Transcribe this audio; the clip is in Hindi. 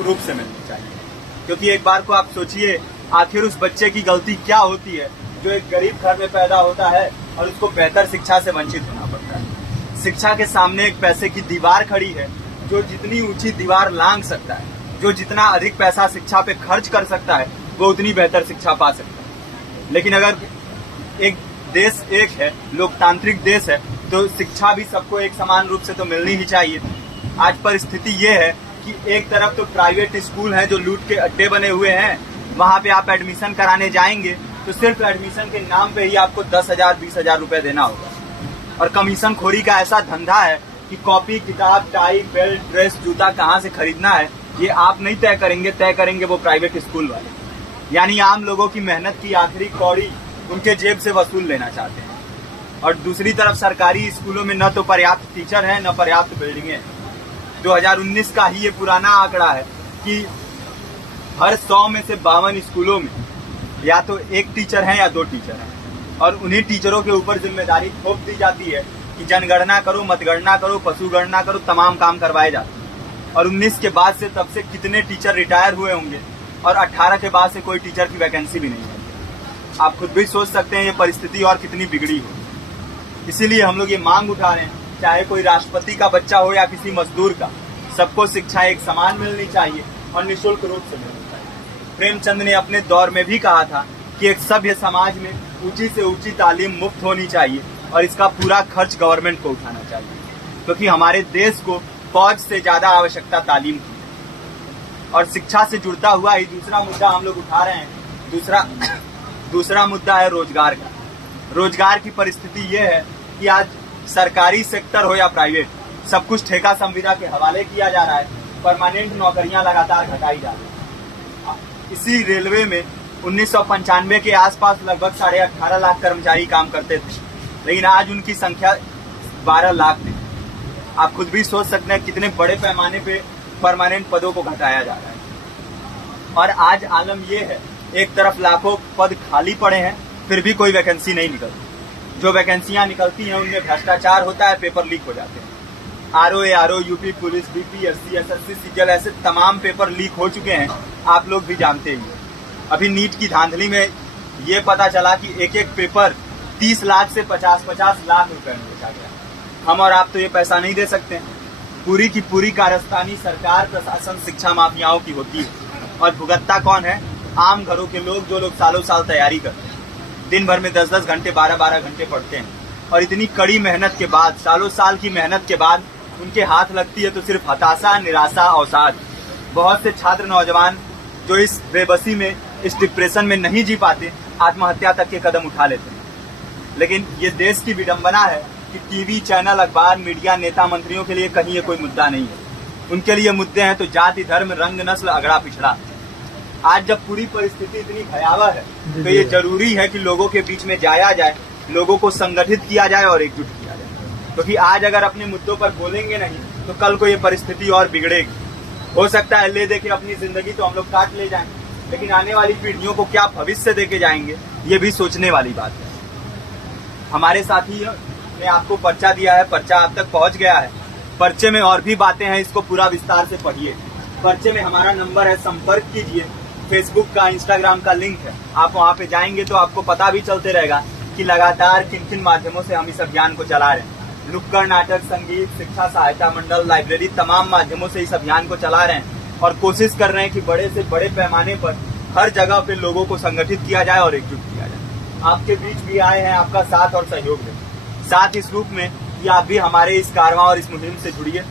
निःशुल्क रूप से मिलनी चाहिए। क्योंकि एक बार को आप सोचिए, आखिर उस बच्चे की गलती क्या होती है जो एक गरीब घर में पैदा होता है और उसको बेहतर शिक्षा से वंचित होना पड़ता है। शिक्षा के सामने एक पैसे की दीवार खड़ी है। जो जितनी ऊंची दीवार लांघ सकता है, जो जितना अधिक पैसा शिक्षा पे खर्च कर सकता है, वो उतनी बेहतर शिक्षा पा सकता है। लेकिन अगर एक देश एक है, लोकतांत्रिक देश है, तो शिक्षा भी सबको एक समान रूप से तो मिलनी ही चाहिए। आज परिस्थिति ये है कि एक तरफ तो प्राइवेट स्कूल हैं जो लूट के अड्डे बने हुए हैं, वहां पे आप एडमिशन कराने जाएंगे तो सिर्फ एडमिशन के नाम पे ही आपको 10,000 20,000 रुपए देना होगा। और कमीशन खोरी का ऐसा धंधा है कि कॉपी, किताब, टाई, बेल्ट, ड्रेस, जूता कहाँ से खरीदना है ये आप नहीं तय करेंगे वो प्राइवेट स्कूल वाले। यानी आम लोगों की मेहनत की आखिरी कौड़ी उनके जेब से वसूल लेना चाहते हैं। और दूसरी तरफ सरकारी स्कूलों में न तो पर्याप्त टीचर हैं, न पर्याप्त बिल्डिंगें हैं। 2019 का ही ये पुराना आंकड़ा है कि हर 100 में से 52 स्कूलों में या तो एक टीचर है या 2 टीचर हैं। और उन्हीं टीचरों के ऊपर जिम्मेदारी थोप दी जाती है कि जनगणना करो, मतगणना करो, पशु गणना करो, तमाम काम करवाए जाते हैं। और 19 के बाद से तब से कितने टीचर रिटायर हुए होंगे और 18 के बाद से कोई टीचर की वैकेंसी भी नहीं है। आप खुद भी सोच सकते हैं ये परिस्थिति और कितनी बिगड़ी हो। इसीलिए हम लोग ये मांग उठा रहे हैं, चाहे कोई राष्ट्रपति का बच्चा हो या किसी मजदूर का, सबको शिक्षा एक समान मिलनी चाहिए और निःशुल्क रूप से मिलनी चाहिए। प्रेमचंद ने अपने दौर में भी कहा था कि एक सभ्य समाज में ऊंची से ऊंची तालीम मुफ्त होनी चाहिए और इसका पूरा खर्च गवर्नमेंट को उठाना चाहिए, क्योंकि हमारे देश को फौज से ज्यादा आवश्यकता तालीम की है। और शिक्षा से जुड़ता हुआ ही दूसरा मुद्दा हम लोग उठा रहे हैं। दूसरा मुद्दा है रोजगार का। रोजगार की परिस्थिति ये है कि आज सरकारी सेक्टर हो या प्राइवेट, सब कुछ ठेका संविदा के हवाले किया जा रहा है। परमानेंट नौकरियां लगातार घटाई जा रही है। इसी रेलवे में 1995 के आसपास लगभग 18.5 लाख कर्मचारी काम करते थे, लेकिन आज उनकी संख्या 12 लाख थी। आप खुद भी सोच सकते हैं कितने बड़े पैमाने पे परमानेंट पदों को घटाया जा रहा है। और आज आलम ये है, एक तरफ लाखों पद खाली पड़े हैं, फिर भी कोई वैकेंसी नहीं निकलती। जो वैकेंसियां निकलती हैं उनमें भ्रष्टाचार होता है, पेपर लीक हो जाते हैं। RO, UP police, BPSC, SSC, CGL, ऐसे तमाम पेपर लीक हो चुके हैं, आप लोग भी जानते ही। अभी नीट की धांधली में ये पता चला कि एक एक पेपर 30 लाख से 50-50 लाख रुपए में बेचा गया। हम और आप तो ये पैसा नहीं दे सकते। पूरी की पूरी कारस्तानी सरकार, प्रशासन, शिक्षा माफियाओं की होती है। और भुगतता कौन है? आम घरों के लोग, जो लोग सालों साल तैयारी करते हैं, दिन भर में 10-10 घंटे, 12-12 घंटे पढ़ते हैं। और इतनी कड़ी मेहनत के बाद, सालों साल की मेहनत के बाद उनके हाथ लगती है तो सिर्फ हताशा, निराशा, अवसाद। बहुत से छात्र नौजवान जो इस बेबसी में, इस डिप्रेशन में नहीं जी पाते, आत्महत्या तक के कदम उठा लेते हैं। लेकिन ये देश की विडंबना है कि टीवी चैनल, अखबार, मीडिया, नेता, मंत्रियों के लिए कहीं ये कोई मुद्दा नहीं है। उनके लिए मुद्दे हैं तो जाति, धर्म, रंग, नस्ल, अगड़ा पिछड़ा। आज जब पूरी परिस्थिति इतनी भयावह है तो ये जरूरी है कि लोगों के बीच में जाया जाए, लोगों को संगठित किया जाए और एकजुट किया जाए। क्योंकि आज अगर अपने मुद्दों पर बोलेंगे नहीं तो कल को ये परिस्थिति और बिगड़ेगी। हो सकता है ले दे के अपनी जिंदगी तो हम लोग काट ले जाएं, लेकिन आने वाली पीढ़ियों को क्या भविष्य देके जाएंगे, ये भी सोचने वाली बात है। हमारे साथी ने आपको पर्चा दिया है, पर्चा आप तक पहुंच गया है। पर्चे में और भी बातें हैं, इसको पूरा विस्तार से पढ़िए। पर्चे में हमारा नंबर है, संपर्क कीजिए। फेसबुक का, इंस्टाग्राम का लिंक है, आप वहां पे जाएंगे तो आपको पता भी चलते रहेगा कि लगातार किन किन माध्यमों से हम इस अभियान को चला रहे हैं। नुक्कड़ नाटक, संगीत, शिक्षा सहायता मंडल, लाइब्रेरी, तमाम माध्यमों से इस अभियान को चला रहे हैं और कोशिश कर रहे हैं कि बड़े से बड़े पैमाने पर हर जगह पे लोगों को संगठित किया जाए और एकजुट किया जाए। आपके बीच भी आए हैं आपका साथ और सहयोग दें। साथ इस रूप में कि आप भी हमारे इस कारवां और इस मुहिम से जुड़िए।